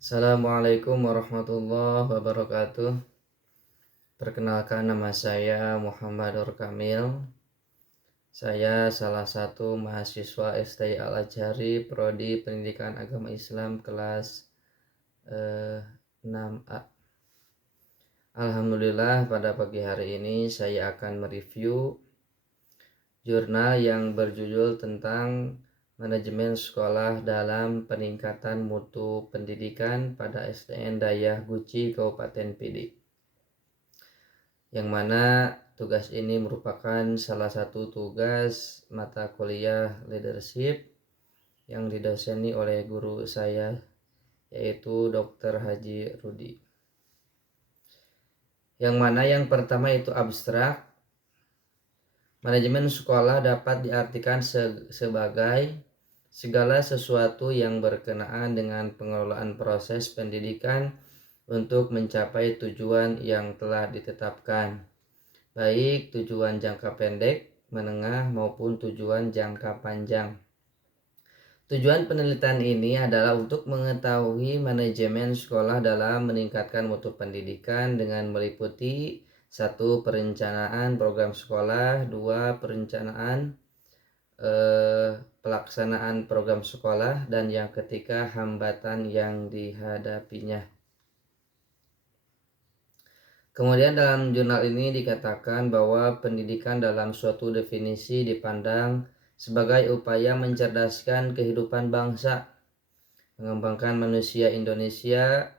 Assalamualaikum warahmatullahi wabarakatuh. Perkenalkan, nama saya Muhammad Nur Kamil. Saya salah satu mahasiswa STI Al-Azhari Prodi Pendidikan Agama Islam kelas 6A. Alhamdulillah, pada pagi hari ini saya akan mereview jurnal yang berjudul tentang manajemen sekolah dalam peningkatan mutu pendidikan pada SDN Dayah Guci Kabupaten PD. Yang mana tugas ini merupakan salah satu tugas mata kuliah leadership yang didoseni oleh guru saya, yaitu Dr. Haji Rudi. Yang mana yang pertama itu abstrak. Manajemen sekolah dapat diartikan sebagai segala sesuatu yang berkenaan dengan pengelolaan proses pendidikan untuk mencapai tujuan yang telah ditetapkan, baik tujuan jangka pendek, menengah, maupun tujuan jangka panjang. Tujuan penelitian ini adalah untuk mengetahui manajemen sekolah dalam meningkatkan mutu pendidikan dengan meliputi 1. Perencanaan program sekolah, 2. Perencanaan pelaksanaan program sekolah, dan yang ketiga hambatan yang dihadapinya. Kemudian dalam jurnal ini dikatakan bahwa pendidikan dalam suatu definisi dipandang sebagai upaya mencerdaskan kehidupan bangsa, mengembangkan manusia Indonesia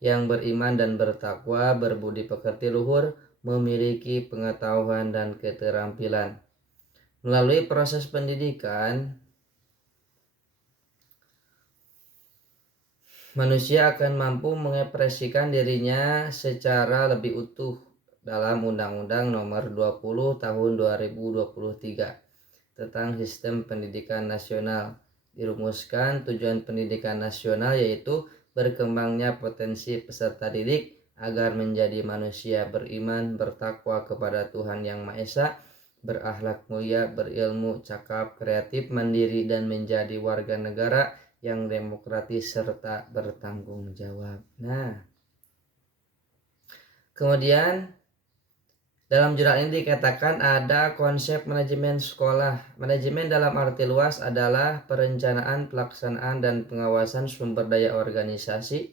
yang beriman dan bertakwa, berbudi pekerti luhur, memiliki pengetahuan dan keterampilan. Melalui proses pendidikan, manusia akan mampu mengekspresikan dirinya secara lebih utuh dalam Undang-Undang Nomor 20 Tahun 2023 tentang Sistem Pendidikan Nasional. Dirumuskan tujuan pendidikan nasional yaitu berkembangnya potensi peserta didik agar menjadi manusia beriman, bertakwa kepada Tuhan Yang Maha Esa, berakhlak mulia, berilmu, cakap, kreatif, mandiri, dan menjadi warga negara yang demokratis serta bertanggung jawab. Nah, kemudian dalam jurnal ini dikatakan ada konsep manajemen sekolah. Manajemen dalam arti luas adalah perencanaan, pelaksanaan, dan pengawasan sumber daya organisasi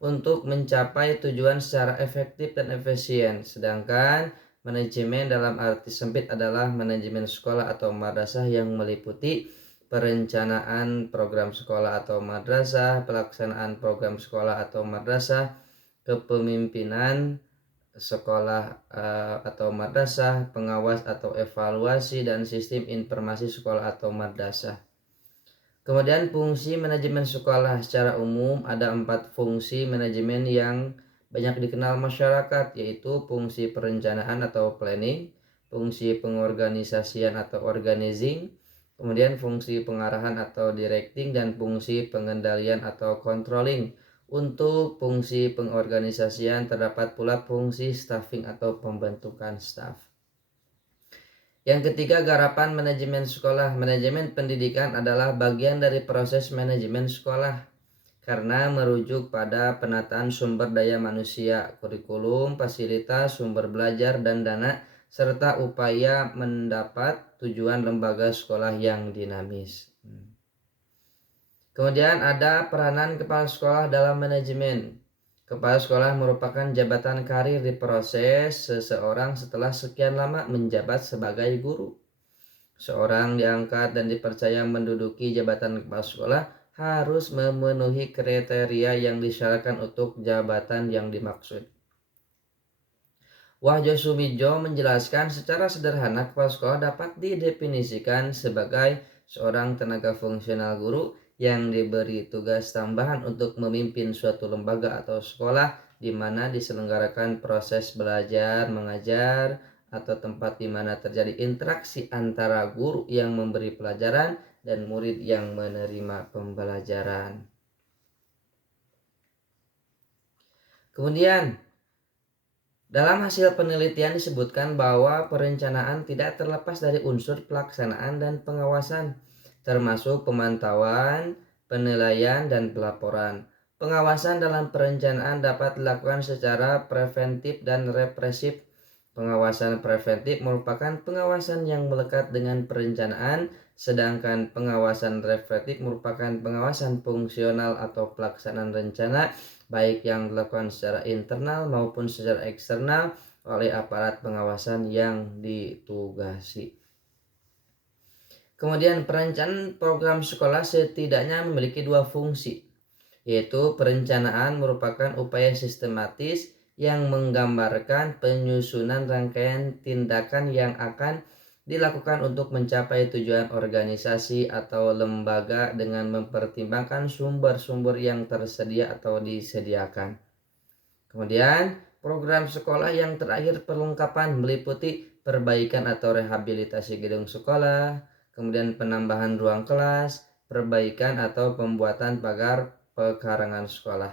untuk mencapai tujuan secara efektif dan efisien. Sedangkan manajemen dalam arti sempit adalah manajemen sekolah atau madrasah yang meliputi perencanaan program sekolah atau madrasah, pelaksanaan program sekolah atau madrasah, kepemimpinan sekolah atau madrasah, pengawas atau evaluasi, dan sistem informasi sekolah atau madrasah. Kemudian fungsi manajemen sekolah secara umum ada 4 fungsi manajemen yang banyak dikenal masyarakat, yaitu fungsi perencanaan atau planning, fungsi pengorganisasian atau organizing, kemudian fungsi pengarahan atau directing, dan fungsi pengendalian atau controlling. Untuk fungsi pengorganisasian terdapat pula fungsi staffing atau pembentukan staff. Yang ketiga, garapan manajemen sekolah. Manajemen pendidikan adalah bagian dari proses manajemen sekolah karena merujuk pada penataan sumber daya manusia, kurikulum, fasilitas, sumber belajar, dan dana, serta upaya mendapat tujuan lembaga sekolah yang dinamis. Kemudian ada peranan kepala sekolah dalam manajemen. Kepala sekolah merupakan jabatan karir di proses seseorang setelah sekian lama menjabat sebagai guru. Seorang diangkat dan dipercaya menduduki jabatan kepala sekolah harus memenuhi kriteria yang disyaratkan untuk jabatan yang dimaksud. Wahjo Sumijo menjelaskan secara sederhana kepala sekolah dapat didefinisikan sebagai seorang tenaga fungsional guru yang diberi tugas tambahan untuk memimpin suatu lembaga atau sekolah di mana diselenggarakan proses belajar mengajar atau tempat di mana terjadi interaksi antara guru yang memberi pelajaran dan murid yang menerima pembelajaran. Kemudian dalam hasil penelitian disebutkan bahwa perencanaan tidak terlepas dari unsur pelaksanaan dan pengawasan, termasuk pemantauan, penilaian, dan pelaporan. Pengawasan dalam perencanaan dapat dilakukan secara preventif dan represif. Pengawasan preventif merupakan pengawasan yang melekat dengan perencanaan, sedangkan pengawasan represif merupakan pengawasan fungsional atau pelaksanaan rencana, baik yang dilakukan secara internal maupun secara eksternal oleh aparat pengawasan yang ditugasi. Kemudian perencanaan program sekolah setidaknya memiliki dua fungsi, yaitu perencanaan merupakan upaya sistematis yang menggambarkan penyusunan rangkaian tindakan yang akan dilakukan untuk mencapai tujuan organisasi atau lembaga dengan mempertimbangkan sumber-sumber yang tersedia atau disediakan. Kemudian program sekolah yang terakhir perlengkapan meliputi perbaikan atau rehabilitasi gedung sekolah, kemudian penambahan ruang kelas, perbaikan atau pembuatan pagar pekarangan sekolah.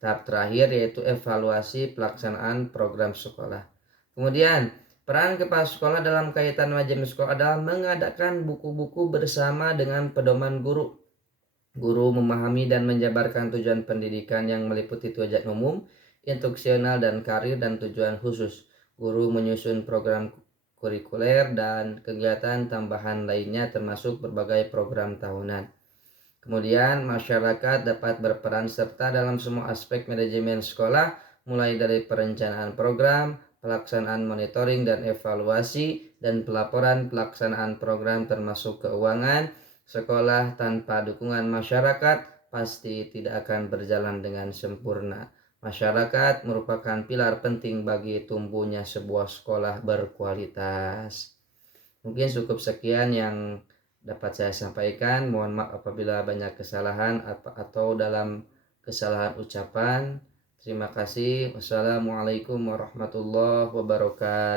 Tahap terakhir yaitu evaluasi pelaksanaan program sekolah. Kemudian peran kepala sekolah dalam kaitan manajemen sekolah adalah mengadakan buku-buku bersama dengan pedoman guru. Guru memahami dan menjabarkan tujuan pendidikan yang meliputi tujuan umum, instruksional dan karir, dan tujuan khusus. Guru menyusun program kurikuler dan kegiatan tambahan lainnya termasuk berbagai program tahunan. Kemudian masyarakat dapat berperan serta dalam semua aspek manajemen sekolah, mulai dari perencanaan program, pelaksanaan monitoring dan evaluasi, dan pelaporan pelaksanaan program termasuk keuangan. Sekolah tanpa dukungan masyarakat pasti tidak akan berjalan dengan sempurna. Masyarakat merupakan pilar penting bagi tumbuhnya sebuah sekolah berkualitas. Mungkin cukup sekian yang dapat saya sampaikan. Mohon maaf apabila banyak kesalahan atau dalam kesalahan ucapan. Terima kasih. Wassalamualaikum warahmatullahi wabarakatuh.